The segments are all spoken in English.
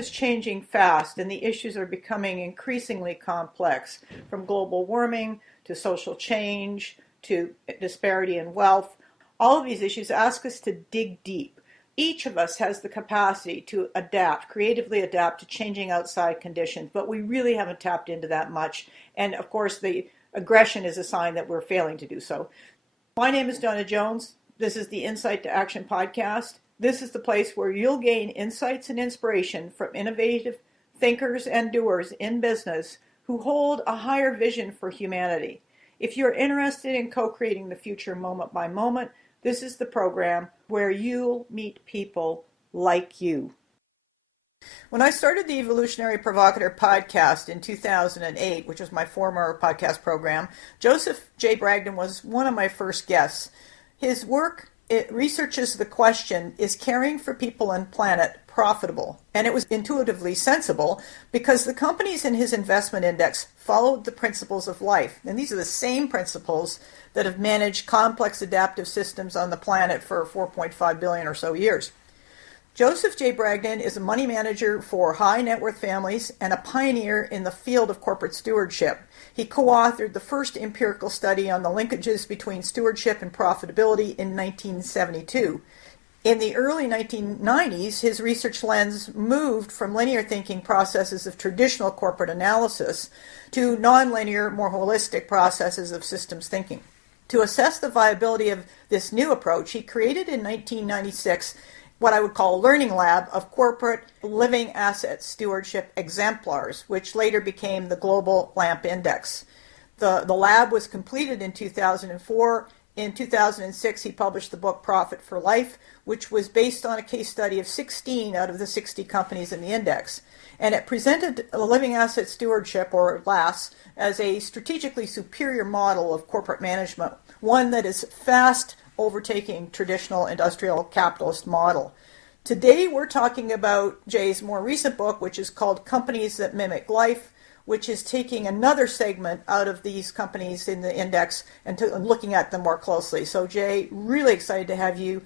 is changing fast and the issues are becoming increasingly complex, from global warming to social change to disparity in wealth. All of these issues ask us to dig deep. Each of us has the capacity to adapt, creatively adapt to changing outside conditions, but we really haven't tapped into that much. And of course, the aggression is a sign that we're failing to do so. My name is Donna Jones. This is the Insight to Action podcast. This is the place where you'll gain insights and inspiration from innovative thinkers and doers in business who hold a higher vision for humanity. If you're interested in co-creating the future moment by moment, this is the program where you'll meet people like you. When I started the Evolutionary Provocateur podcast in 2008, which was my former podcast program, Joseph J. Bragdon was one of my first guests. His work, it researches the question, is caring for people and planet profitable? And it was intuitively sensible because the companies in his investment index followed the principles of life. And these are the same principles that have managed complex adaptive systems on the planet for 4.5 billion or so years. Joseph J. Bragdon is a money manager for high net worth families and a pioneer in the field of corporate stewardship. He co-authored the first empirical study on the linkages between stewardship and profitability in 1972. In the early 1990s, his research lens moved from linear thinking processes of traditional corporate analysis to nonlinear, more holistic processes of systems thinking. To assess the viability of this new approach, he created in 1996 what I would call a learning lab of corporate living asset stewardship exemplars, which later became the Global LAMP Index. The lab was completed in 2004. In 2006, he published the book Profit for Life, which was based on a case study of 16 out of the 60 companies in the index. And it presented living asset stewardship, or LAS, as a strategically superior model of corporate management, one that is fast overtaking traditional industrial capitalist model. Today we're talking about Jay's more recent book, which is called Companies That Mimic Life, which is taking another segment out of these companies in the index and looking at them more closely. So Jay, really excited to have you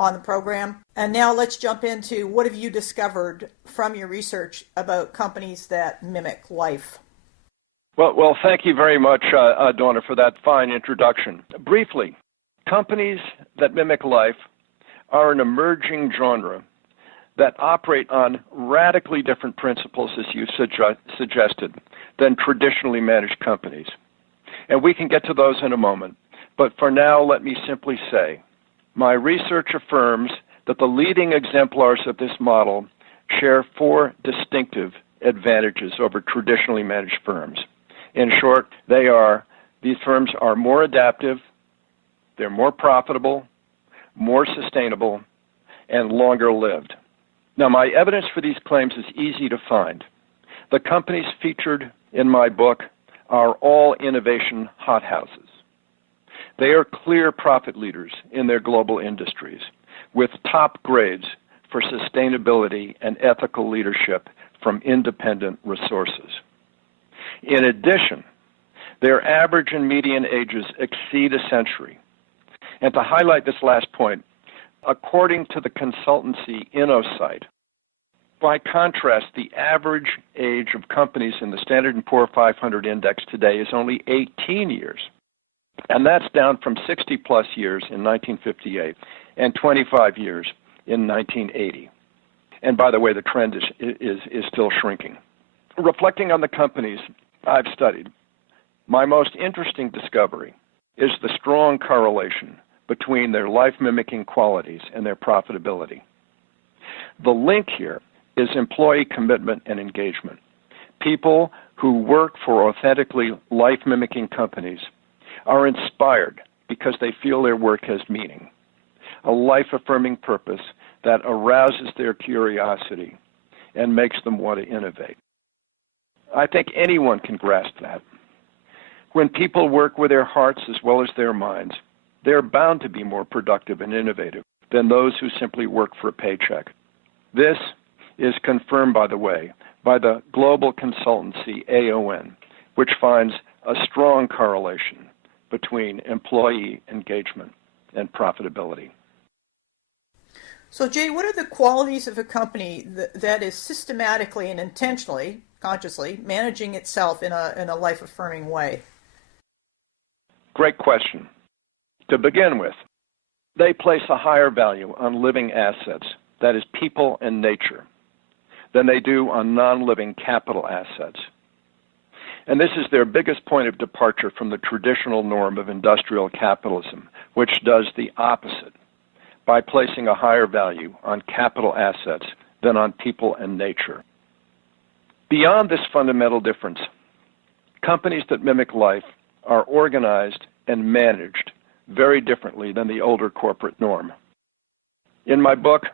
on the program. And now let's jump into what have you discovered from your research about companies that mimic life. Well, thank you very much, Donna, for that fine introduction. Briefly, companies that mimic life are an emerging genre that operate on radically different principles, as you suggested, than traditionally managed companies. And we can get to those in a moment. But for now, let me simply say, my research affirms that the leading exemplars of this model share four distinctive advantages over traditionally managed firms. In short, these firms are more adaptive, they're more profitable, more sustainable, and longer lived. Now, my evidence for these claims is easy to find. The companies featured in my book are all innovation hothouses. They are clear profit leaders in their global industries with top grades for sustainability and ethical leadership from independent resources. In addition, their average and median ages exceed a century. And to highlight this last point, according to the consultancy InnoSight, by contrast, the average age of companies in the Standard & Poor's 500 index today is only 18 years. And that's down from 60-plus years in 1958 and 25 years in 1980. And by the way, the trend is still shrinking. Reflecting on the companies I've studied, my most interesting discovery is the strong correlation between their life-mimicking qualities and their profitability. The link here is employee commitment and engagement. People who work for authentically life-mimicking companies are inspired because they feel their work has meaning, a life-affirming purpose that arouses their curiosity and makes them want to innovate. I think anyone can grasp that. When people work with their hearts as well as their minds, they're bound to be more productive and innovative than those who simply work for a paycheck. This is confirmed, by the way, by the global consultancy AON, which finds a strong correlation between employee engagement and profitability. So, Jay, what are the qualities of a company that is systematically and intentionally, consciously, managing itself in a life-affirming way? Great question. To begin with, they place a higher value on living assets, that is, people and nature, than they do on non-living capital assets. And this is their biggest point of departure from the traditional norm of industrial capitalism, which does the opposite by placing a higher value on capital assets than on people and nature. Beyond this fundamental difference, companies that mimic life are organized and managed very differently than the older corporate norm. In my book,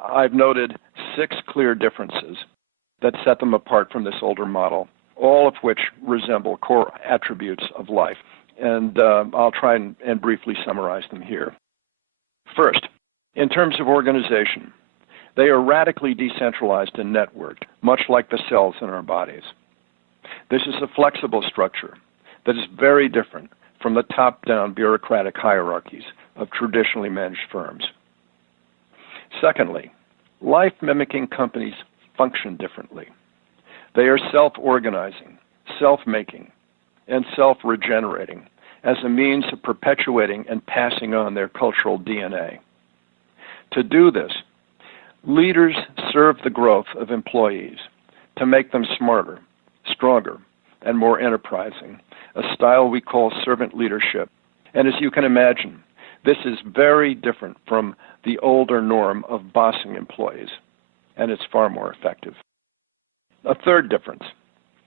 I've noted 6 clear differences that set them apart from this older model, all of which resemble core attributes of life. And I'll try and briefly summarize them here. First, in terms of organization, they are radically decentralized and networked, much like the cells in our bodies. This is a flexible structure that is very different from the top-down bureaucratic hierarchies of traditionally managed firms. Secondly, life-mimicking companies function differently. They are self-organizing, self-making, and self-regenerating as a means of perpetuating and passing on their cultural DNA. To do this, leaders serve the growth of employees to make them smarter, stronger, and more enterprising, a style we call servant leadership. And as you can imagine, this is very different from the older norm of bossing employees, and it's far more effective. A third difference,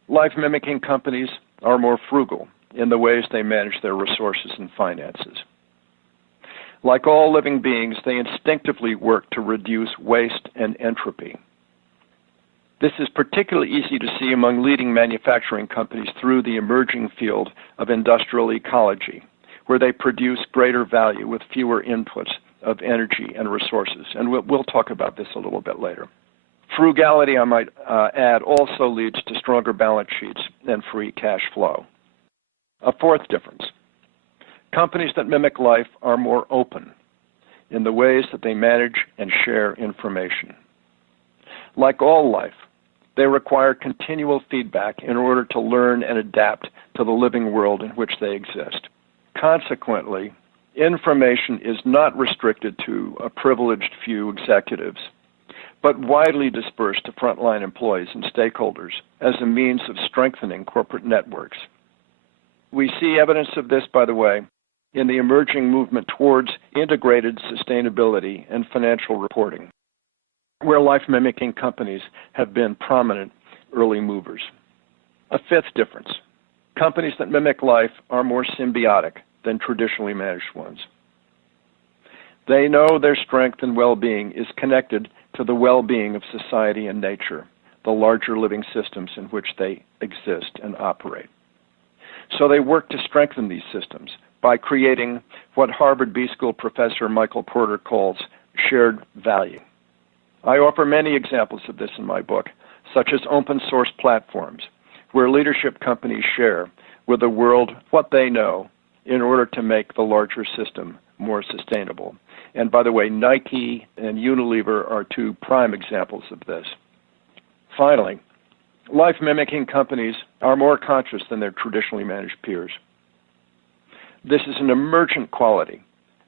life-mimicking companies are more frugal in the ways they manage their resources and finances. Like all living beings, they instinctively work to reduce waste and entropy. This is particularly easy to see among leading manufacturing companies through the emerging field of industrial ecology, where they produce greater value with fewer inputs of energy and resources. And we'll talk about this a little bit later. Frugality, I might add, also leads to stronger balance sheets and free cash flow. A fourth difference, companies that mimic life are more open in the ways that they manage and share information. Like all life, they require continual feedback in order to learn and adapt to the living world in which they exist. Consequently, information is not restricted to a privileged few executives, but widely dispersed to frontline employees and stakeholders as a means of strengthening corporate networks. We see evidence of this, by the way, in the emerging movement towards integrated sustainability and financial reporting, where life-mimicking companies have been prominent early movers. A fifth difference, companies that mimic life are more symbiotic than traditionally managed ones. They know their strength and well-being is connected to the well-being of society and nature, the larger living systems in which they exist and operate. So they work to strengthen these systems by creating what Harvard B School professor Michael Porter calls shared value. I offer many examples of this in my book, such as open source platforms, where leadership companies share with the world what they know in order to make the larger system more sustainable. And by the way, Nike and Unilever are 2 prime examples of this. Finally, life-mimicking companies are more conscious than their traditionally managed peers. This is an emergent quality.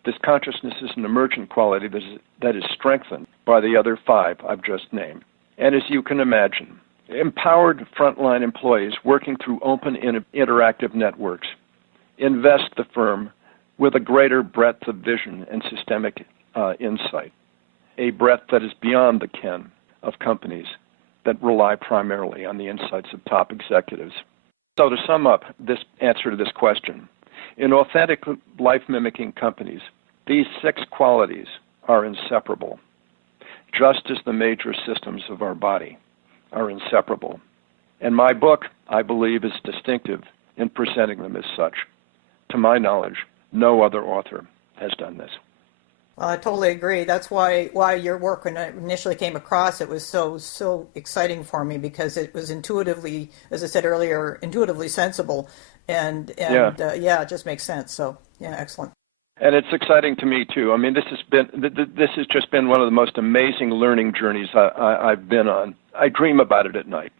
This consciousness is an emergent quality that is strengthened by the other 5 I've just named. And as you can imagine, empowered frontline employees working through open interactive networks invest the firm with a greater breadth of vision and systemic insight, a breadth that is beyond the ken of companies that rely primarily on the insights of top executives. So to sum up this answer to this question, in authentic life-mimicking companies, these 6 qualities are inseparable, just as the major systems of our body are inseparable. And my book, I believe, is distinctive in presenting them as such. To my knowledge, no other author has done this. Well, I totally agree. That's why your work, when I initially came across it, was so exciting for me, because it was intuitively, as I said earlier, intuitively sensible, and it just makes sense. So, yeah, excellent. And it's exciting to me too. I mean, this has just been one of the most amazing learning journeys I've been on. I dream about it at night.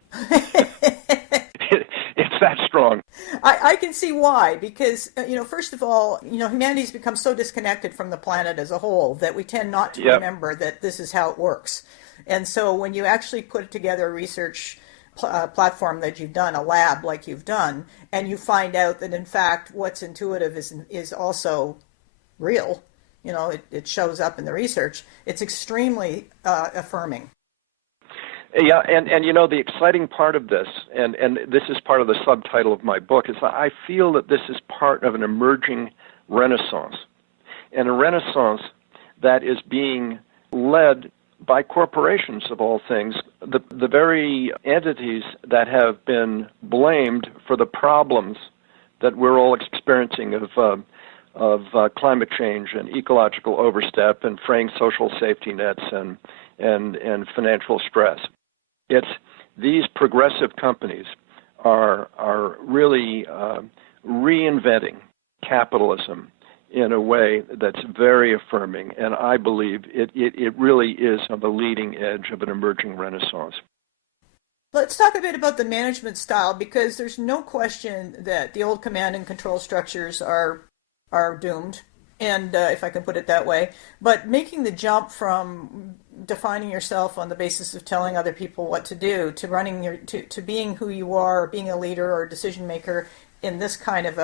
It's that strong. I can see why, because, first of all, humanity's become so disconnected from the planet as a whole that we tend not to remember that this is how it works. And so when you actually put together a research platform that you've done, a lab like you've done, and you find out that, in fact, what's intuitive is also real, it shows up in the research, it's extremely affirming. Yeah, and the exciting part of this, and this is part of the subtitle of my book, is that I feel that this is part of an emerging renaissance, and a renaissance that is being led by corporations, of all things, the very entities that have been blamed for the problems that we're all experiencing of climate change and ecological overstep and fraying social safety nets and financial stress. It's these progressive companies are really reinventing capitalism in a way that's very affirming, and I believe it really is on the leading edge of an emerging renaissance. Let's talk a bit about the management style, because there's no question that the old command and control structures are doomed, and if I can put it that way. But making the jump from defining yourself on the basis of telling other people what to do to running to being who you are, or being a leader or a decision maker in this kind of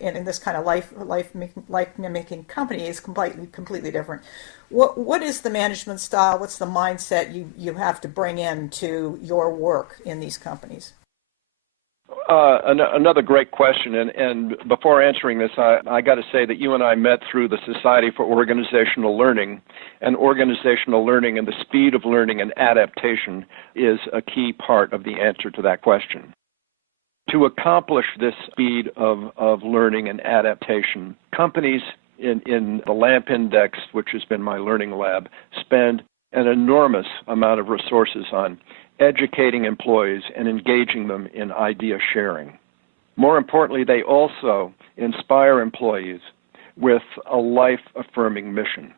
in this kind of life mimicking company is completely different. What is the management style? What's the mindset you have to bring into your work in these companies? Another great question, and before answering this, I got to say that you and I met through the Society for Organizational Learning, and organizational learning and the speed of learning and adaptation is a key part of the answer to that question. To accomplish this speed of learning and adaptation, companies in the LAMP Index, which has been my learning lab, spend an enormous amount of resources on educating employees and engaging them in idea sharing. More importantly, they also inspire employees with a life-affirming mission,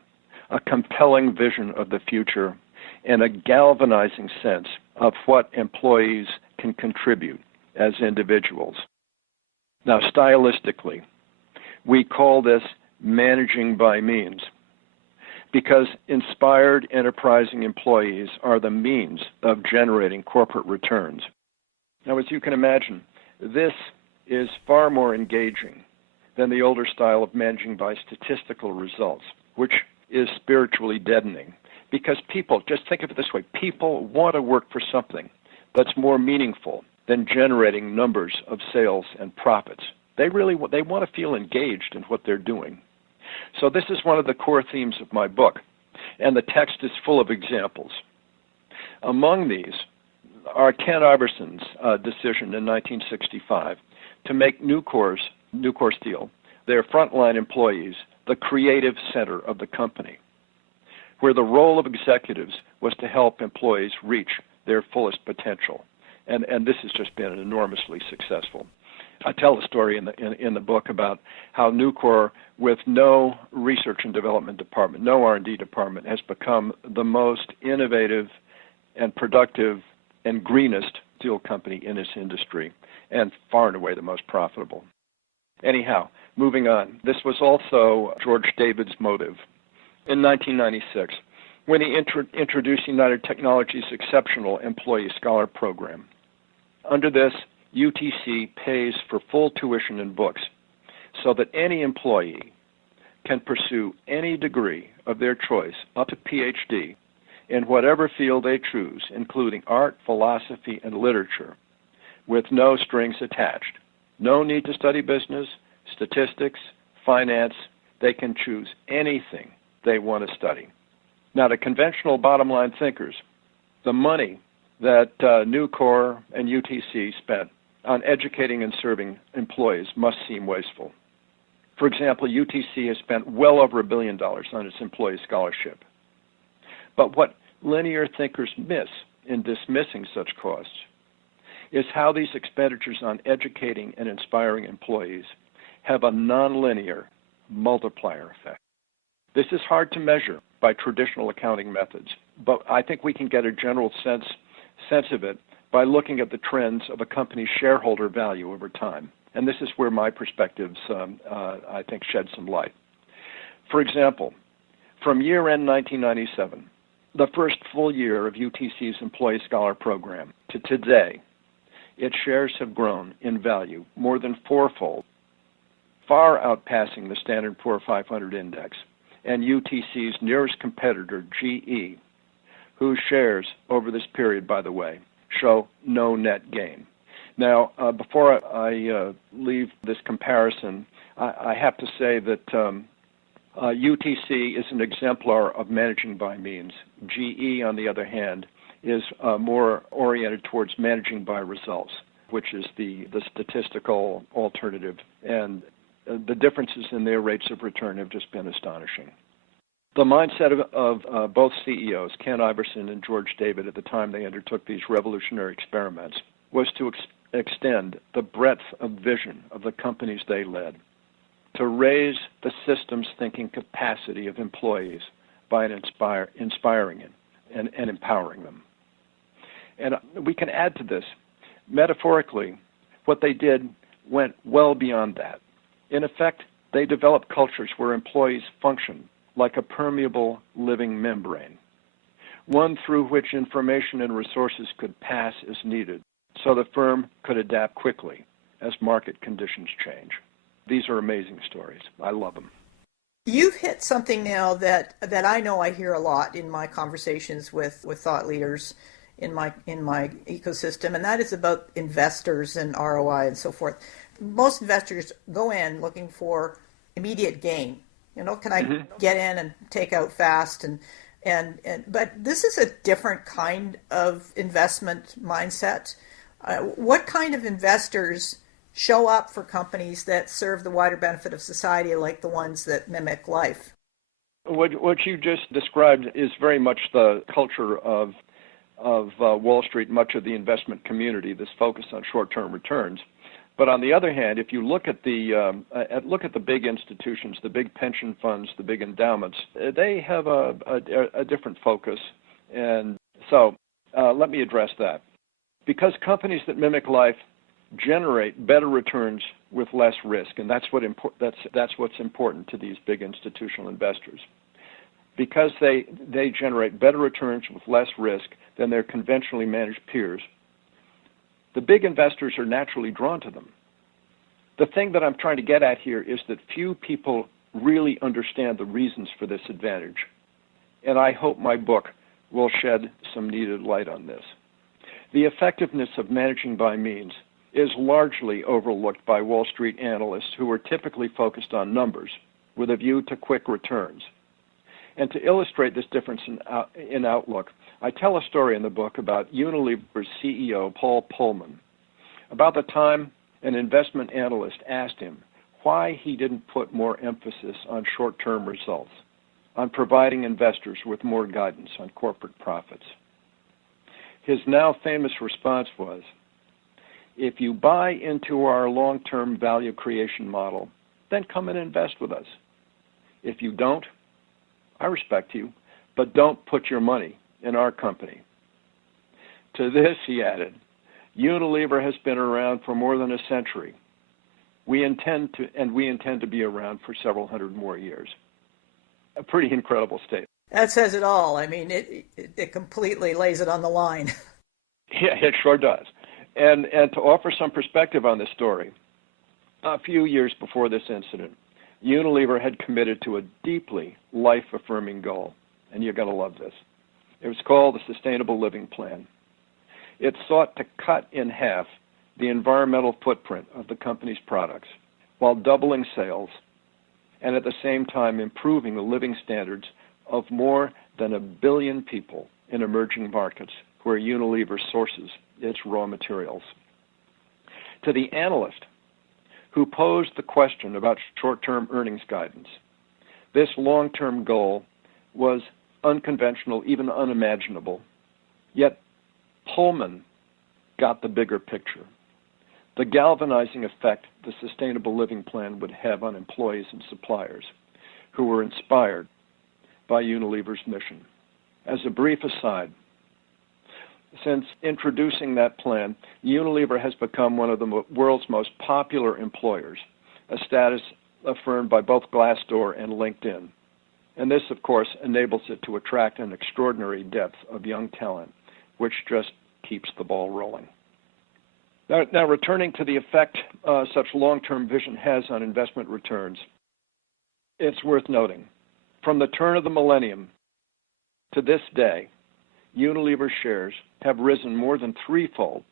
a compelling vision of the future, and a galvanizing sense of what employees can contribute as individuals. Now, stylistically, we call this managing by means, because inspired, enterprising employees are the means of generating corporate returns. Now, as you can imagine, this is far more engaging than the older style of managing by statistical results, which is spiritually deadening. Because people, just think of it this way, people want to work for something that's more meaningful than generating numbers of sales and profits. They want to feel engaged in what they're doing. So this is one of the core themes of my book, and the text is full of examples. Among these are Ken Iverson's decision in 1965 to make Nucor Steel, their frontline employees, the creative center of the company, where the role of executives was to help employees reach their fullest potential. And this has just been enormously successful. I tell the story in the book about how Nucor, with no research and development department, no R&D department, has become the most innovative and productive and greenest steel company in its industry, and far and away the most profitable. Anyhow, moving on. This was also George David's motive. In 1996, when he introduced United Technologies' Exceptional Employee Scholar Program. Under this, UTC pays for full tuition and books so that any employee can pursue any degree of their choice up to PhD in whatever field they choose, including art, philosophy, and literature, with no strings attached. No need to study business, statistics, finance. They can choose anything they want to study. Now, to conventional bottom-line thinkers, the money that Nucor and UTC spent on educating and serving employees must seem wasteful. For example, UTC has spent well over $1 billion on its employee scholarship. But what linear thinkers miss in dismissing such costs is how these expenditures on educating and inspiring employees have a nonlinear multiplier effect. This is hard to measure by traditional accounting methods, but I think we can get a general sense of it by looking at the trends of a company's shareholder value over time. And this is where my perspectives, I think, shed some light. For example, from year-end 1997, the first full year of UTC's Employee Scholar Program, to today, its shares have grown in value more than fourfold, far outpassing the Standard & Poor's 500 index and UTC's nearest competitor, GE, whose shares over this period, by the way, show no net gain. Now, before I leave this comparison, I have to say that UTC is an exemplar of managing by means. GE, on the other hand, is more oriented towards managing by results, which is the statistical alternative. And the differences in their rates of return have just been astonishing. The mindset of both CEOs, Ken Iverson and George David, at the time they undertook these revolutionary experiments, was to extend the breadth of vision of the companies they led, to raise the systems thinking capacity of employees by inspiring and empowering them. And we can add to this, metaphorically, what they did went well beyond that. In effect, they developed cultures where employees function like a permeable living membrane, one through which information and resources could pass as needed, so the firm could adapt quickly as market conditions change. These are amazing stories. I love them. You've hit something now that I know I hear a lot in my conversations with thought leaders in my ecosystem, and that is about investors and ROI and so forth. Most investors go in looking for immediate gain. Can I get in and take out fast? But this is a different kind of investment mindset. What kind of investors show up for companies that serve the wider benefit of society, like the ones that mimic life? What you just described is very much the culture of Wall Street, much of the investment community, this focus on short-term returns. But on the other hand, if you look at the big institutions, the big pension funds, the big endowments, they have a different focus. And so let me address that. Because companies that mimic life generate better returns with less risk, and that's what's important to these big institutional investors. Because they generate better returns with less risk than their conventionally managed peers, the big investors are naturally drawn to them. The thing that I'm trying to get at here is that few people really understand the reasons for this advantage, and I hope my book will shed some needed light on this. The effectiveness of managing by means is largely overlooked by Wall Street analysts who are typically focused on numbers with a view to quick returns. And to illustrate this difference in outlook, I tell a story in the book about Unilever's CEO, Paul Pullman, about the time an investment analyst asked him why he didn't put more emphasis on short-term results, on providing investors with more guidance on corporate profits. His now famous response was, "If you buy into our long-term value creation model, then come and invest with us. If you don't, I respect you, but don't put your money in our company." To this, he added, Unilever has been around for more than a century. We intend to be around for several hundred more years. A pretty incredible statement. That says it all. I mean, it completely lays it on the line. Yeah, it sure does. And to offer some perspective on this story, a few years before this incident, Unilever had committed to a deeply life-affirming goal, and you're going to love this. It was called the Sustainable Living Plan. It sought to cut in half the environmental footprint of the company's products while doubling sales and at the same time improving the living standards of more than 1 billion people in emerging markets where Unilever sources its raw materials. To the analyst who posed the question about short-term earnings guidance, this long-term goal was unconventional, even unimaginable, yet Pullman got the bigger picture. the galvanizing effect the sustainable living plan would have on employees and suppliers who were inspired by Unilever's mission. As a brief aside, since introducing that plan, Unilever has become one of the world's most popular employers, a status affirmed by both Glassdoor and LinkedIn. And this, of course, enables it to attract an extraordinary depth of young talent, which just keeps the ball rolling. Now, returning to the effect such long-term vision has on investment returns, it's worth noting, from the turn of the millennium to this day, Unilever shares have risen more than threefold,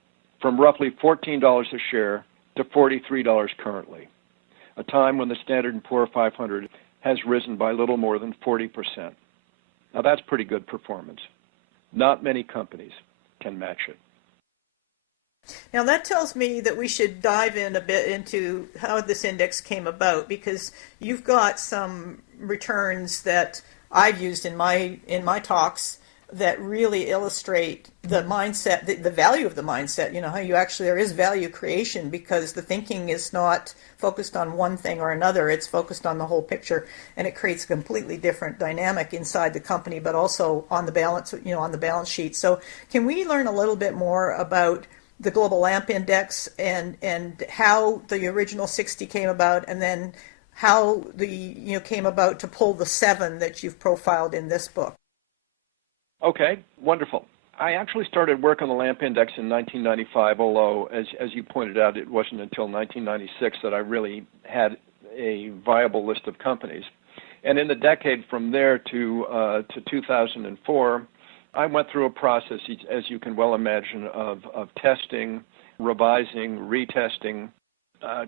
from roughly $14 a share to $43 currently, a time when the Standard & Poor's 500 has risen by little more than 40%. Now, that's pretty good performance. Not many companies can match it. Now that tells me that we should dive in a bit into how this index came about, because you've got some returns that I've used in my talks that really illustrate the mindset, the value of the mindset, how you actually, there is value creation because the thinking is not focused on one thing or another, it's focused on the whole picture, and it creates a completely different dynamic inside the company, but also on the balance, on the balance sheet. So can we learn a little bit more about the Global Lamp Index and how the original 60 came about, and then how the came about to pull the 7 that you've profiled in this book? Okay, wonderful. I actually started work on the Lamp Index in 1995, although, as you pointed out, it wasn't until 1996 that I really had a viable list of companies. And in the decade from there to 2004, I went through a process, as you can well imagine, of testing, revising, retesting,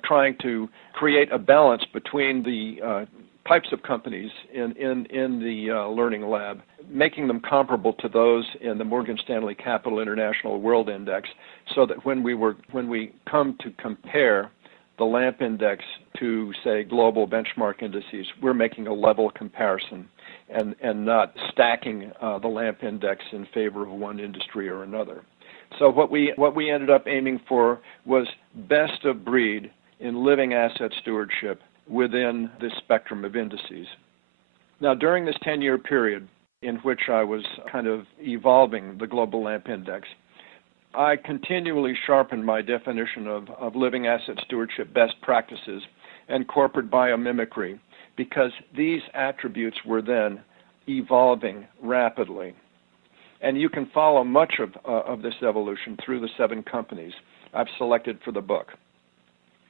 trying to create a balance between the types of companies in the Learning Lab, making them comparable to those in the Morgan Stanley Capital International World Index, so that when we come to compare the LAMP Index to, say, global benchmark indices, we're making a level comparison and not stacking the LAMP Index in favor of one industry or another. So what we ended up aiming for was best of breed in living asset stewardship within this spectrum of indices. Now, during this 10-year period in which I was kind of evolving the Global Lamp Index, I continually sharpened my definition of living asset stewardship best practices and corporate biomimicry, because these attributes were then evolving rapidly. And you can follow much of this evolution through the 7 companies I've selected for the book.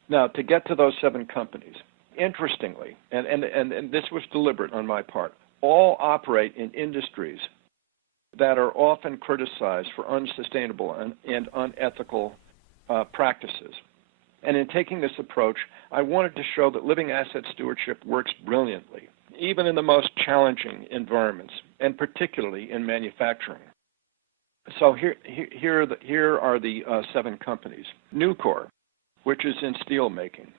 Now, to get to those 7 companies, interestingly, and this was deliberate on my part, all operate in industries that are often criticized for unsustainable and unethical practices. And in taking this approach, I wanted to show that living asset stewardship works brilliantly, even in the most challenging environments, and particularly in manufacturing. So here are the 7 companies. Nucor, which is in steel making.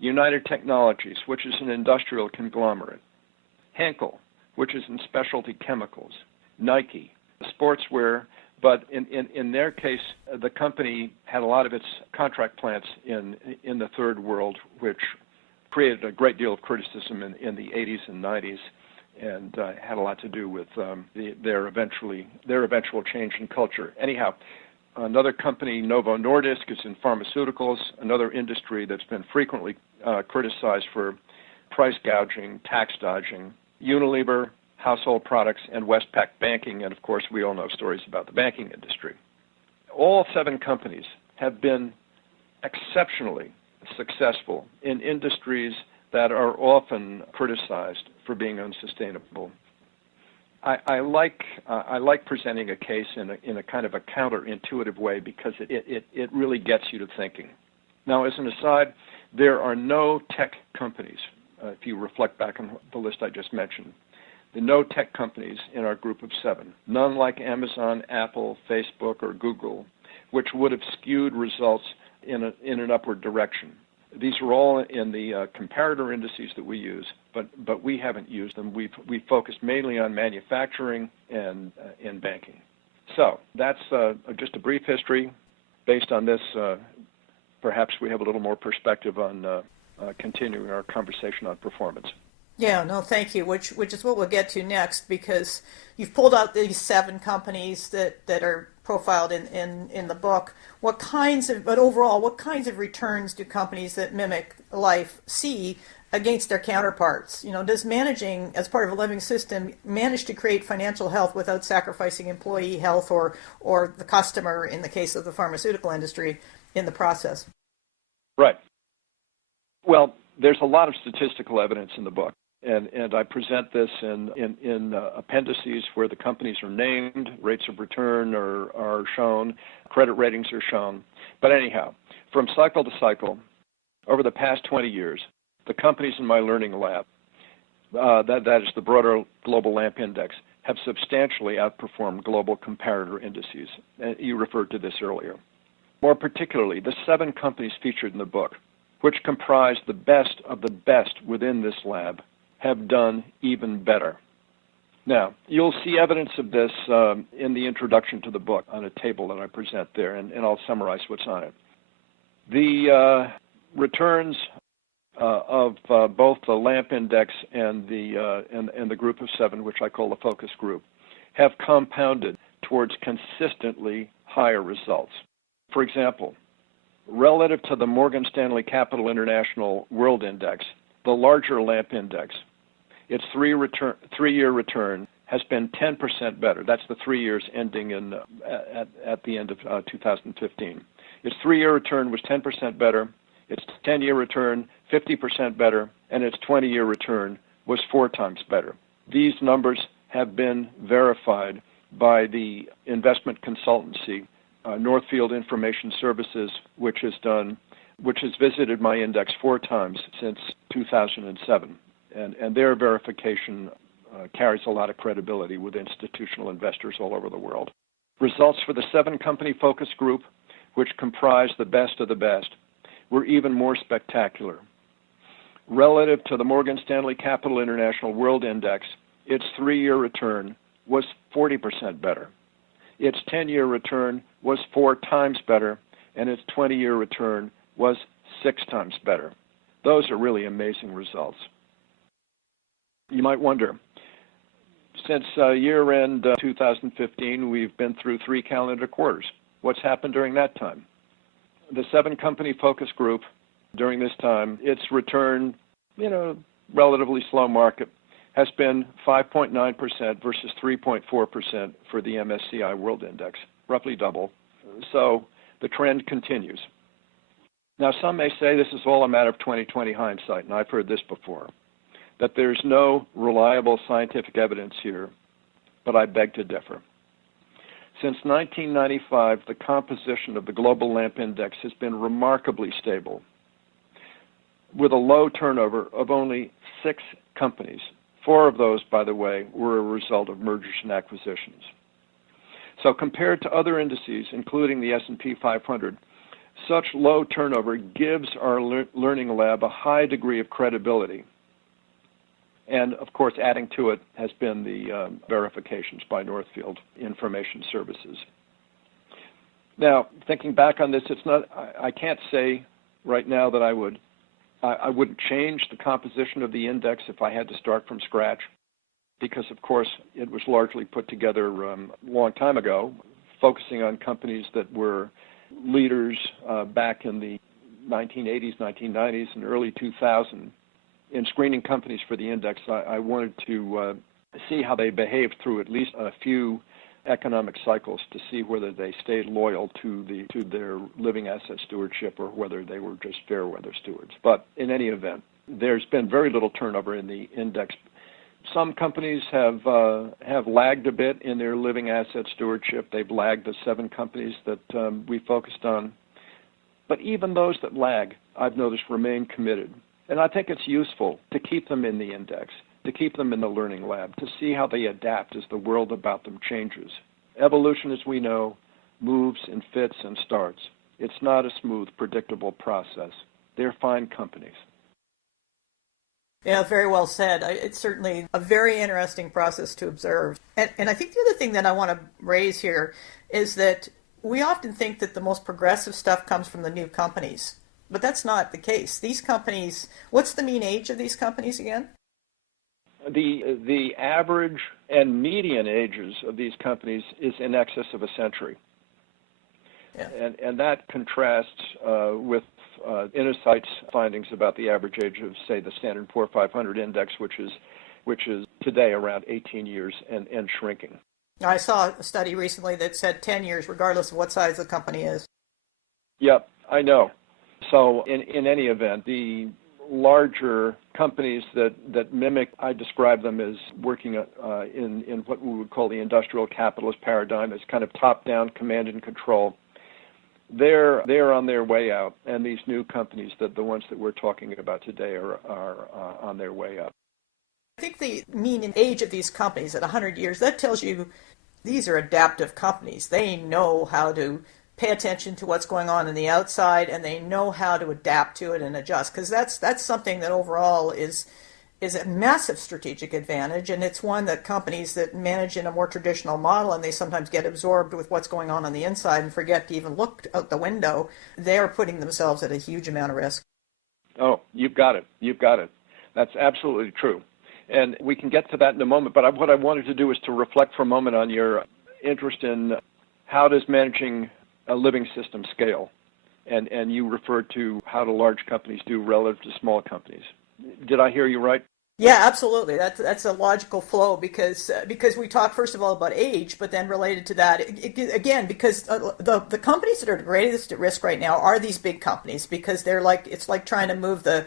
United Technologies, which is an industrial conglomerate. Henkel, which is in specialty chemicals. Nike, sportswear, but in their case, the company had a lot of its contract plants in the third world, which created a great deal of criticism in the 80s and 90s, and had a lot to do with their eventual change in culture. Anyhow, another company, Novo Nordisk, is in pharmaceuticals, another industry that's been frequently criticized for price gouging, tax dodging. Unilever, household products, and Westpac banking, and of course we all know stories about the banking industry. All 7 companies have been exceptionally successful in industries that are often criticized for being unsustainable. I like presenting a case in a kind of a counterintuitive way, because it really gets you to thinking. Now, as an aside, there are no tech companies, if you reflect back on the list I just mentioned, the no tech companies in our group of 7, none like Amazon, Apple, Facebook, or Google, which would have skewed results in an upward direction. These are all in the comparator indices that we use, but we haven't used them. We focused mainly on manufacturing and banking. So that's just a brief history based on this perhaps we have a little more perspective on continuing our conversation on performance. Yeah, no, thank you, which is what we'll get to next, because you've pulled out these 7 companies that are profiled in the book. But overall, what kinds of returns do companies that mimic life see against their counterparts? Does managing as part of a living system manage to create financial health without sacrificing employee health or the customer, in the case of the pharmaceutical industry, in the process? Right. Well, there's a lot of statistical evidence in the book. And I present this in appendices where the companies are named, rates of return are shown, credit ratings are shown. But anyhow, from cycle to cycle, over the past 20 years, the companies in my learning lab, that is the broader global LAMP index, have substantially outperformed global comparator indices. You referred to this earlier. More particularly, the 7 companies featured in the book, which comprise the best of the best within this lab, have done even better. Now, you'll see evidence of this in the introduction to the book on a table that I present there, and I'll summarize what's on it. The returns of both the LAMP index and the group of 7, which I call the focus group, have compounded towards consistently higher results. For example, relative to the Morgan Stanley Capital International World Index, the larger LAMP index, its 3-year return has been 10% better. That's the 3 years ending at the end of 2015. Its 3-year return was 10% better, its 10-year return 50% better, and its 20-year return was 4 times better. These numbers have been verified by the investment consultancy Northfield Information Services, which has visited my index 4 times since 2007. And their verification carries a lot of credibility with institutional investors all over the world. Results for the 7-company focus group, which comprise the best of the best, were even more spectacular. Relative to the Morgan Stanley Capital International World Index, its 3-year return was 40% better. Its 10-year return was 4 times better, and its 20-year return was 6 times better. Those are really amazing results. You might wonder, since year-end 2015, we've been through 3 calendar quarters. What's happened during that time? The 7-company focus group, during this time, its return, relatively slow market, has been 5.9% versus 3.4% for the MSCI World Index, roughly double. So the trend continues. Now, some may say this is all a matter of 20/20 hindsight, and I've heard this before, that there's no reliable scientific evidence here, but I beg to differ. Since 1995, the composition of the global LAMP index has been remarkably stable, with a low turnover of only 6 companies. 4 of those, by the way, were a result of mergers and acquisitions. So compared to other indices, including the S&P 500, such low turnover gives our learning lab a high degree of credibility. And, of course, adding to it has been the verifications by Northfield Information Services. Now, thinking back on this, I can't say right now that I wouldn't change the composition of the index if I had to start from scratch, because, of course, it was largely put together a long time ago, focusing on companies that were leaders back in the 1980s, 1990s, and early 2000s. In screening companies for the index, I wanted to see how they behaved through at least a few economic cycles to see whether they stayed loyal to their living asset stewardship or whether they were just fair weather stewards. But in any event, there's been very little turnover in the index. Some companies have lagged a bit in their living asset stewardship. They've lagged the 7 companies that we focused on. But even those that lag, I've noticed, remain committed. And I think it's useful to keep them in the index, to keep them in the learning lab, to see how they adapt as the world about them changes. Evolution, as we know, moves and fits and starts. It's not a smooth, predictable process. They're fine companies. Yeah, very well said. It's certainly a very interesting process to observe. And I think the other thing that I want to raise here is that We often think that the most progressive stuff comes from the new companies, but that's not the case. These companies, what's the mean age of these companies again? The average and median ages of these companies is in excess of a century. Yeah. And that contrasts with Insight's findings about the average age of, say, the Standard & Poor 500 index, which is today around 18 years and shrinking. I saw a study recently that said 10 years, regardless of what size the company is. Yep, I know. So in any event, the larger companies that mimic, I describe them as working in what we would call the industrial capitalist paradigm, as kind of top-down command and control. They're on their way out, and these new companies, the ones that we're talking about today, are on their way up. I think the mean age of these companies at 100 years, that tells you these are adaptive companies. They know how to pay attention to what's going on the outside, and they know how to adapt to it and adjust, because that's something that overall is a massive strategic advantage, and it's one that companies that manage in a more traditional model, and they sometimes get absorbed with what's going on the inside and forget to even look out the window, they're putting themselves at a huge amount of risk. Oh, you've got it. That's absolutely true. And we can get to that in a moment, but what I wanted to do is to reflect for a moment on your interest in how does managing a living system scale, and you referred to how do large companies do relative to small companies. Did I hear you right? Yeah, absolutely. That's a logical flow because we talk first of all about age, but then related to that again because the companies that are the greatest at risk right now are these big companies because it's like trying to move the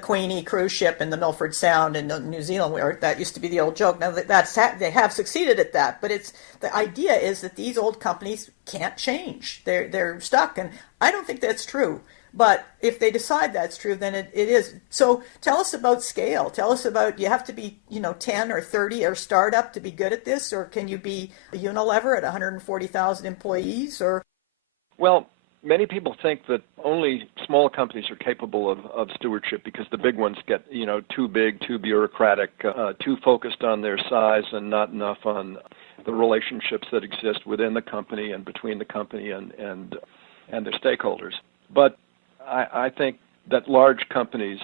Queenie cruise ship in the Milford Sound in New Zealand, where that used to be the old joke. Now they have succeeded at that, but the idea is that these old companies can't change. They're stuck, and I don't think that's true. But if they decide that's true, then it is. So tell us about scale. Tell us about, you have to be, 10 or 30 or startup to be good at this, or can you be a Unilever at 140,000 employees? Or well, many people think that only small companies are capable of stewardship because the big ones get, too big, too bureaucratic, too focused on their size and not enough on the relationships that exist within the company and between the company and their stakeholders. But I think that large companies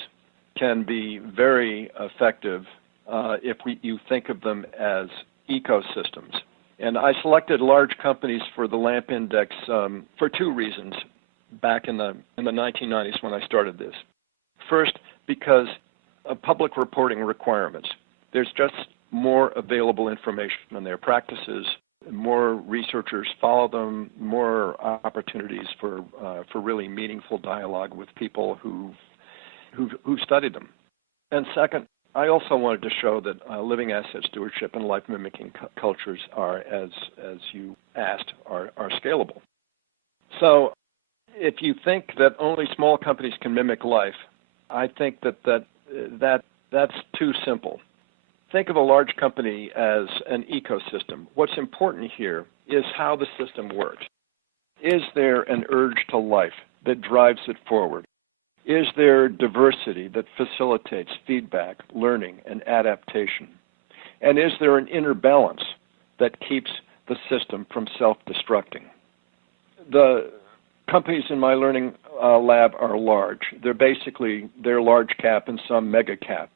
can be very effective if you think of them as ecosystems. And I selected large companies for the LAMP index for two reasons back in the 1990s when I started this. First, because of public reporting requirements. There's just more available information on their practices. More researchers follow them, more opportunities for really meaningful dialogue with people who've studied them. And second, I also wanted to show that living asset stewardship and life mimicking cultures are, as you asked, are scalable. So if you think that only small companies can mimic life, I think that's too simple. Think of a large company as an ecosystem. What's important here is how the system works. Is there an urge to life that drives it forward? Is there diversity that facilitates feedback, learning, and adaptation? And is there an inner balance that keeps the system from self-destructing? The companies in my learning lab are large. They're large cap and some mega cap.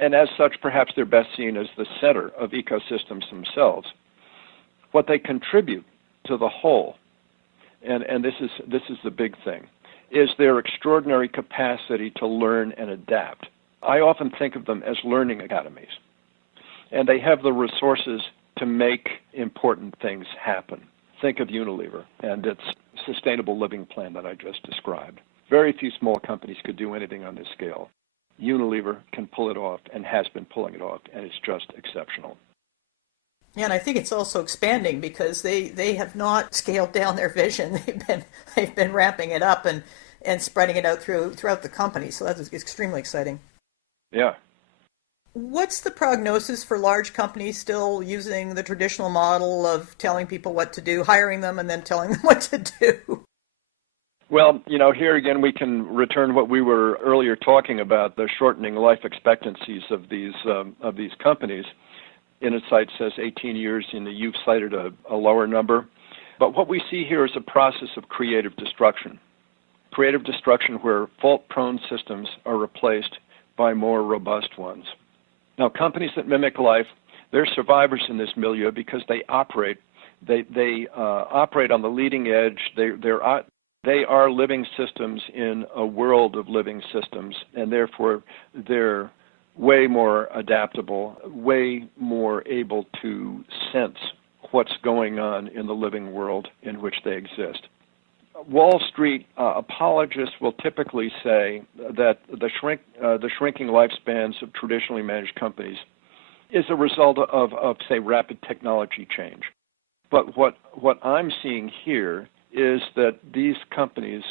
And as such, perhaps they're best seen as the center of ecosystems themselves. What they contribute to the whole, and this is the big thing, is their extraordinary capacity to learn and adapt. I often think of them as learning academies, and they have the resources to make important things happen. Think of Unilever and its sustainable living plan that I just described. Very few small companies could do anything on this scale. Unilever can pull it off and has been pulling it off, and it's just exceptional. Yeah, and I think it's also expanding because they have not scaled down their vision. They've been ramping it up and spreading it out throughout the company. So that's extremely exciting. Yeah. What's the prognosis for large companies still using the traditional model of telling people what to do, hiring them, and then telling them what to do? Well, here again we can return what we were earlier talking about, the shortening life expectancies of these companies. Insight says 18 years, and you've cited a lower number. But what we see here is a process of creative destruction where fault-prone systems are replaced by more robust ones. Now, companies that mimic life, they're survivors in this milieu because they operate. They operate on the leading edge. They are living systems in a world of living systems, and therefore they're way more adaptable, way more able to sense what's going on in the living world in which they exist. Wall Street apologists will typically say that the shrinking lifespans of traditionally managed companies is a result of say, rapid technology change. But what I'm seeing here is that these companies,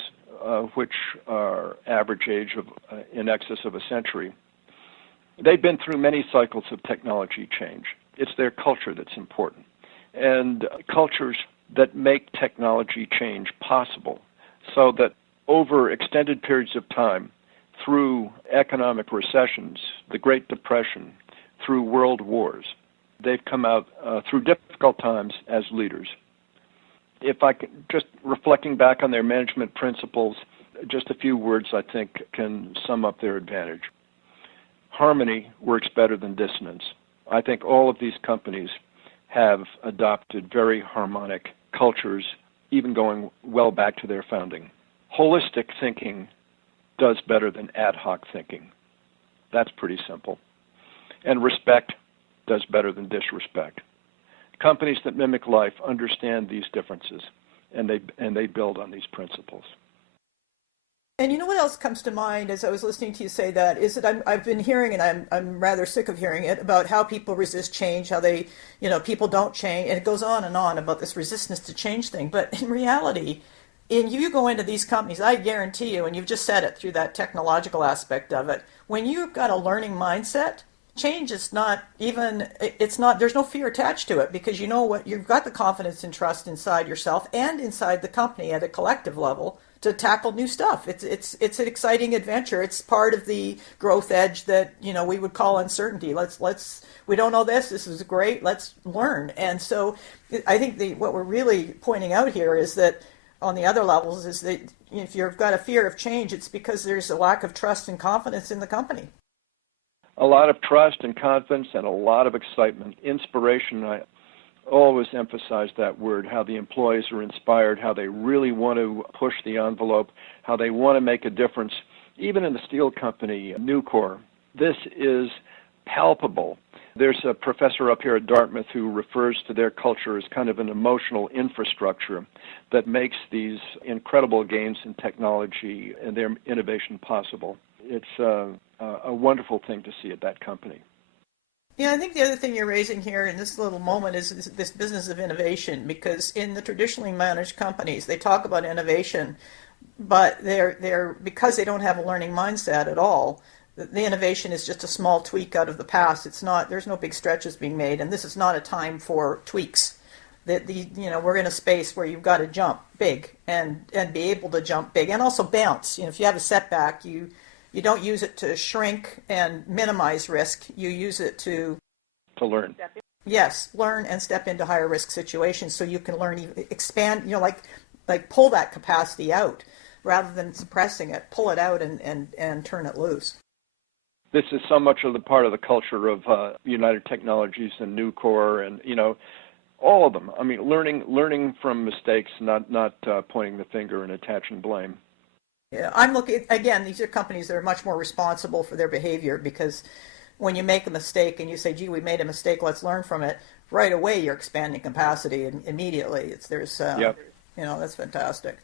which are average age of in excess of a century, they've been through many cycles of technology change. It's their culture that's important. And cultures that make technology change possible so that over extended periods of time, through economic recessions, the Great Depression, through world wars, they've come out through difficult times as leaders. If I can, just reflecting back on their management principles, just a few words I think can sum up their advantage. Harmony works better than dissonance. I think all of these companies have adopted very harmonic cultures, even going well back to their founding. Holistic thinking does better than ad hoc thinking. That's pretty simple. And respect does better than disrespect. Companies that mimic life understand these differences, and they build on these principles. And you know what else comes to mind as I was listening to you say that is that I've been hearing, and I'm rather sick of hearing it, about how people resist change, how they, people don't change, and it goes on and on about this resistance to change thing. But in reality, you go into these companies, I guarantee you, and you've just said it through that technological aspect of it, when you've got a learning mindset, change is not even, there's no fear attached to it because you know what, you've got the confidence and trust inside yourself and inside the company at a collective level to tackle new stuff. It's an exciting adventure. It's part of the growth edge that, we would call uncertainty. We don't know this is great, let's learn. And so I think what we're really pointing out here is that on the other levels is that if you've got a fear of change, it's because there's a lack of trust and confidence in the company. A lot of trust and confidence and a lot of excitement, inspiration. I always emphasize that word, how the employees are inspired, how they really want to push the envelope, how they want to make a difference. Even in the steel company, Nucor, this is palpable. There's a professor up here at Dartmouth who refers to their culture as kind of an emotional infrastructure that makes these incredible gains in technology and their innovation possible. It's a wonderful thing to see at that company. Yeah, I think the other thing you're raising here in this little moment is this business of innovation, because in the traditionally managed companies, they talk about innovation, but they're because they don't have a learning mindset at all, the innovation is just a small tweak out of the past. There's no big stretches being made, and this is not a time for tweaks. We're in a space where you've got to jump big and be able to jump big and also bounce. If you have a setback, you don't use it to shrink and minimize risk. You use it to learn. Yes, learn and step into higher risk situations so you can learn, expand, like pull that capacity out rather than suppressing it. Pull it out and turn it loose. This is so much of the part of the culture of United Technologies and Nucor and, all of them. I mean, learning from mistakes, not pointing the finger and attaching blame. Yeah, I'm looking, again, these are companies that are much more responsible for their behavior because when you make a mistake and you say, gee, we made a mistake, let's learn from it, right away you're expanding capacity immediately. That's fantastic.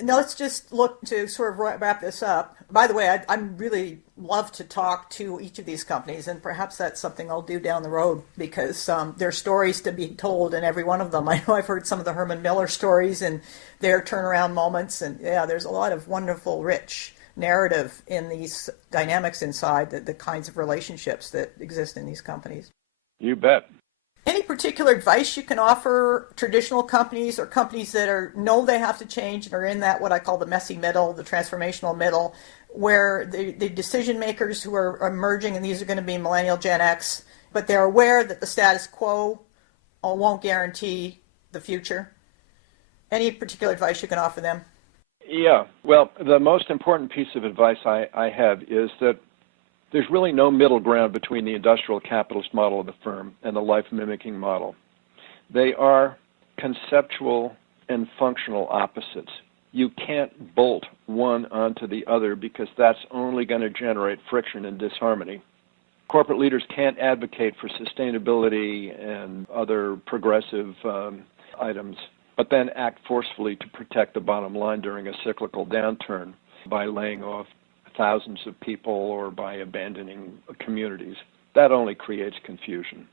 Now let's just look to sort of wrap this up. By the way, I'm really love to talk to each of these companies, and perhaps that's something I'll do down the road because there are stories to be told in every one of them. I know I've heard some of the Herman Miller stories and their turnaround moments, and yeah, there's a lot of wonderful, rich narrative in these dynamics inside the kinds of relationships that exist in these companies. You bet. Any particular advice you can offer traditional companies or companies that know they have to change and are in that what I call the messy middle, the transformational middle, where the decision makers who are emerging, and these are going to be millennial Gen X, but they're aware that the status quo won't guarantee the future? Any particular advice you can offer them? Yeah, well, the most important piece of advice I have is that there's really no middle ground between the industrial capitalist model of the firm and the life mimicking model. They are conceptual and functional opposites. You can't bolt one onto the other because that's only going to generate friction and disharmony. Corporate leaders can't advocate for sustainability and other progressive items, but then act forcefully to protect the bottom line during a cyclical downturn by laying off thousands of people or by abandoning communities. That only creates confusion.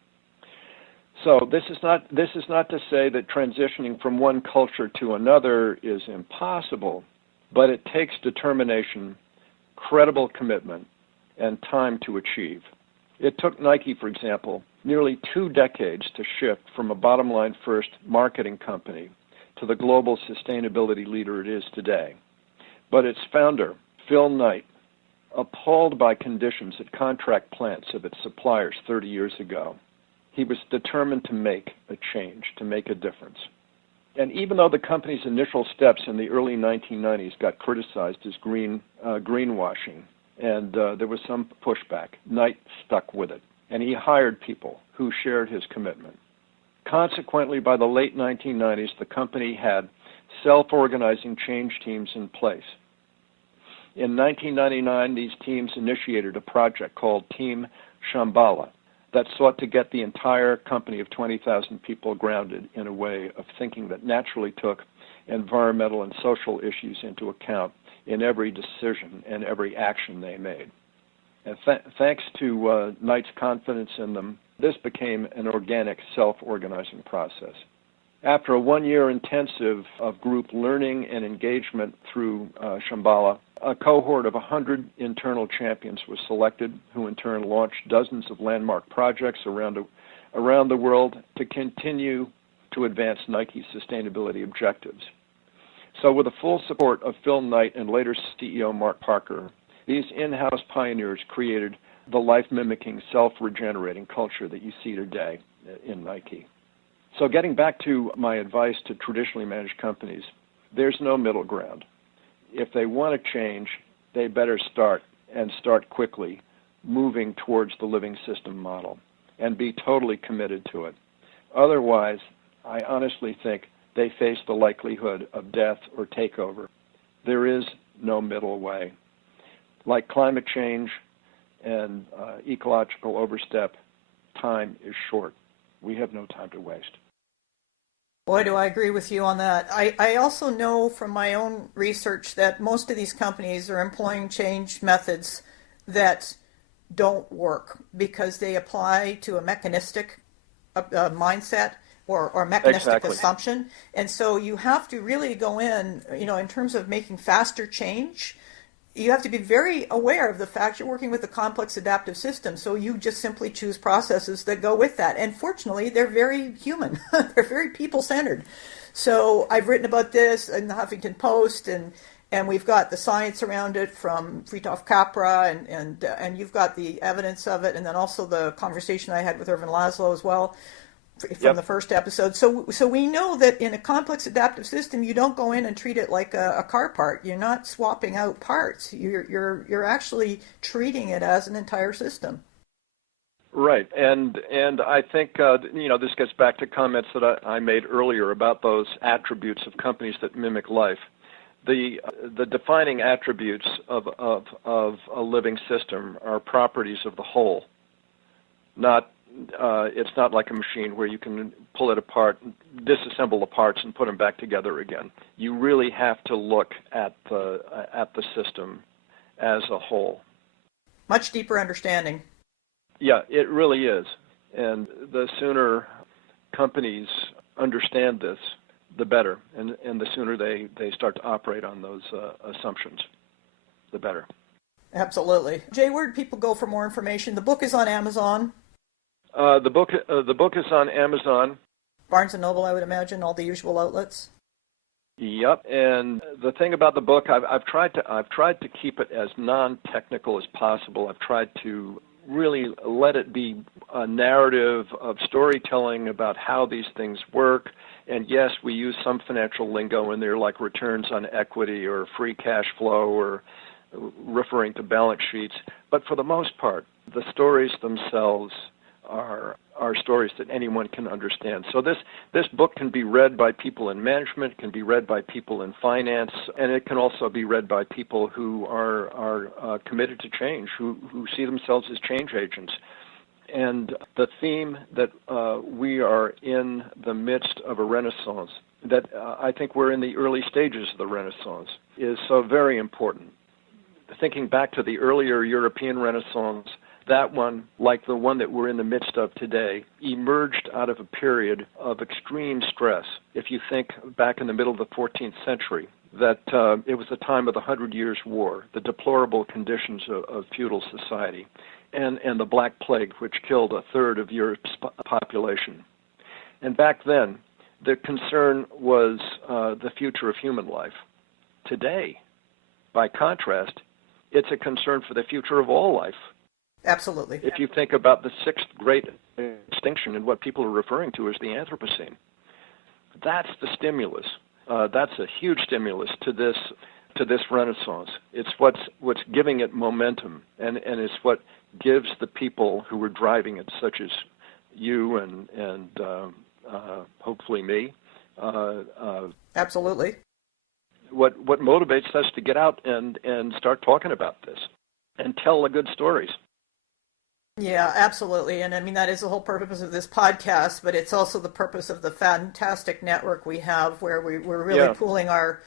So this is not to say that transitioning from one culture to another is impossible, but it takes determination, credible commitment, and time to achieve. It took Nike, for example, nearly 2 decades to shift from a bottom-line first marketing company to the global sustainability leader it is today. But its founder, Phil Knight, appalled by conditions at contract plants of its suppliers 30 years ago, he was determined to make a change, to make a difference. And even though the company's initial steps in the early 1990s got criticized as greenwashing, and there was some pushback, Knight stuck with it, and he hired people who shared his commitment. Consequently, by the late 1990s, the company had self-organizing change teams in place. In 1999, these teams initiated a project called Team Shambhala that sought to get the entire company of 20,000 people grounded in a way of thinking that naturally took environmental and social issues into account in every decision and every action they made. And thanks to Knight's confidence in them, this became an organic self-organizing process. After a 1-year intensive of group learning and engagement through Shambhala, a cohort of 100 internal champions was selected, who in turn launched dozens of landmark projects around the world to continue to advance Nike's sustainability objectives. So with the full support of Phil Knight and later CEO Mark Parker, these in-house pioneers created the life-mimicking, self-regenerating culture that you see today in Nike. So getting back to my advice to traditionally managed companies, there's no middle ground. If they want to change, they better start quickly, moving towards the living system model and be totally committed to it. Otherwise, I honestly think they face the likelihood of death or takeover. There is no middle way. Like climate change and ecological overstep, time is short. We have no time to waste. Boy, do I agree with you on that. I also know from my own research that most of these companies are employing change methods that don't work because they apply to a mechanistic mindset or mechanistic Exactly. assumption. And so you have to really go in terms of making faster change. You have to be very aware of the fact you're working with a complex adaptive system, so you just simply choose processes that go with that. And fortunately, they're very human. They're very people-centered. So I've written about this in the Huffington Post, and we've got the science around it from Fritjof Capra, and you've got the evidence of it, and then also the conversation I had with Ervin Laszlo as well from the first episode. So we know that in a complex adaptive system, you don't go in and treat it like a car part. You're not swapping out parts. You're actually treating it as an entire system. Right, and I think this gets back to comments that I made earlier about those attributes of companies that mimic life. The defining attributes of a living system are properties of the whole, not. It's not like a machine where you can pull it apart, disassemble the parts, and put them back together again. You really have to look at the system as a whole. Much deeper understanding. Yeah, it really is. And the sooner companies understand this, the better. And the sooner they start to operate on those assumptions, the better. Absolutely. Jay, where do people go for more information? The book is on Amazon. The book is on Amazon. Barnes & Noble, I would imagine, all the usual outlets. Yep, and the thing about the book, I've tried to keep it as non-technical as possible. I've tried to really let it be a narrative of storytelling about how these things work. And yes, we use some financial lingo in there like returns on equity or free cash flow or referring to balance sheets. But for the most part, the stories themselves are stories that anyone can understand. So this book can be read by people in management, can be read by people in finance, and it can also be read by people who are committed to change, who see themselves as change agents. And the theme that we are in the midst of a renaissance, that I think we're in the early stages of the renaissance, is so very important. Thinking back to the earlier European Renaissance, that one, like the one that we're in the midst of today, emerged out of a period of extreme stress. If you think back in the middle of the 14th century, that it was the time of the 100 Years' War, the deplorable conditions of feudal society, and the Black Plague, which killed a third of Europe's population. And back then, the concern was the future of human life. Today, by contrast, it's a concern for the future of all life. Absolutely. If you think about the sixth great extinction and what people are referring to as the Anthropocene, that's the stimulus. That's a huge stimulus to this renaissance. It's what's giving it momentum, and it's what gives the people who are driving it, such as you and hopefully me. Absolutely. What motivates us to get out and start talking about this and tell the good stories. Yeah, absolutely. And I mean, that is the whole purpose of this podcast, but it's also the purpose of the fantastic network we have where we're really pooling our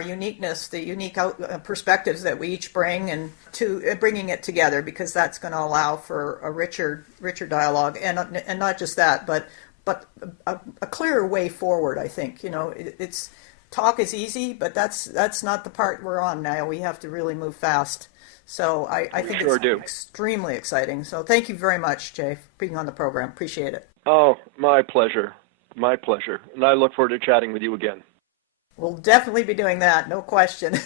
uniqueness, the unique perspectives that we each bring, and to bringing it together, because that's going to allow for a richer dialogue, and not just that, but a clearer way forward. I think, it's talk is easy, but that's not the part we're on now. We have to really move fast. So I think it's extremely exciting. So thank you very much, Jay, for being on the program. Appreciate it. Oh, my pleasure. My pleasure. And I look forward to chatting with you again. We'll definitely be doing that, no question.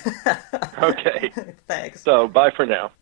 Okay. Thanks. So bye for now.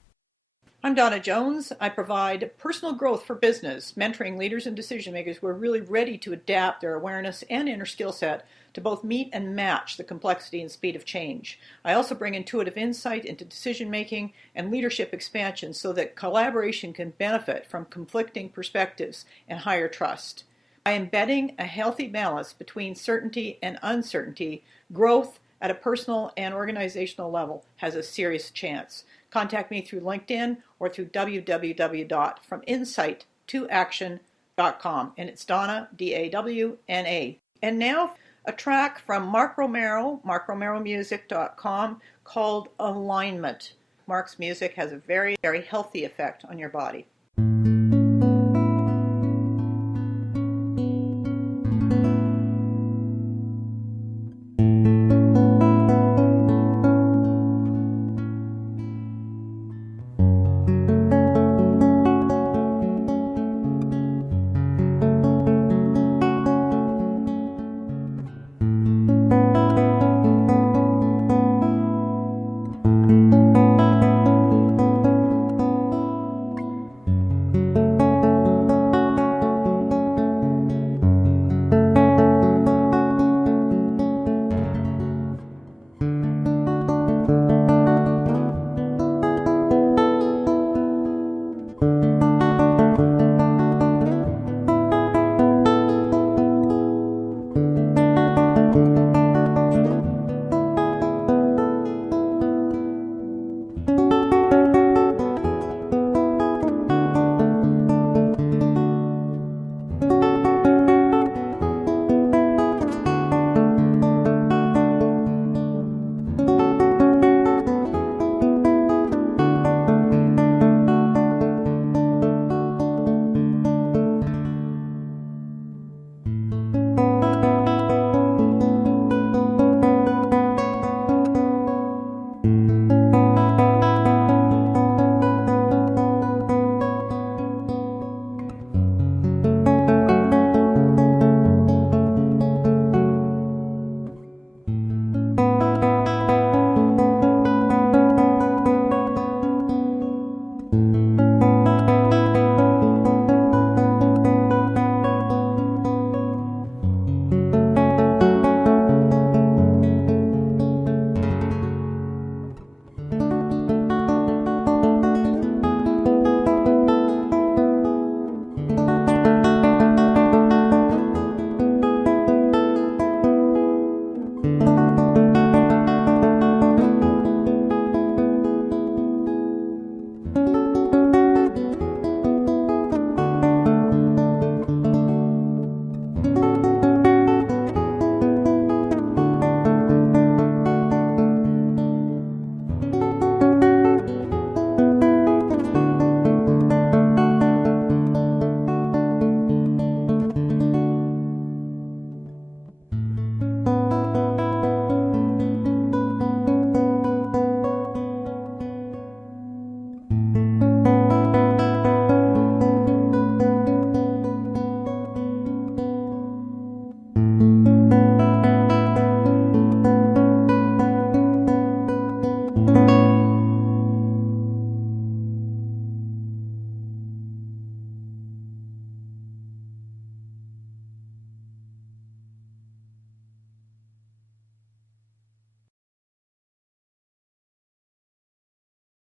I'm Donna Jones. I provide personal growth for business, mentoring leaders and decision makers who are really ready to adapt their awareness and inner skill set to both meet and match the complexity and speed of change. I also bring intuitive insight into decision making and leadership expansion so that collaboration can benefit from conflicting perspectives and higher trust. By embedding a healthy balance between certainty and uncertainty, growth at a personal and organizational level has a serious chance. Contact me through LinkedIn or through www.FromInsightToAction.com. And it's Donna, D-A-W-N-A. And now a track from Mark Romero, markromeromusic.com, called Alignment. Mark's music has a very, very healthy effect on your body.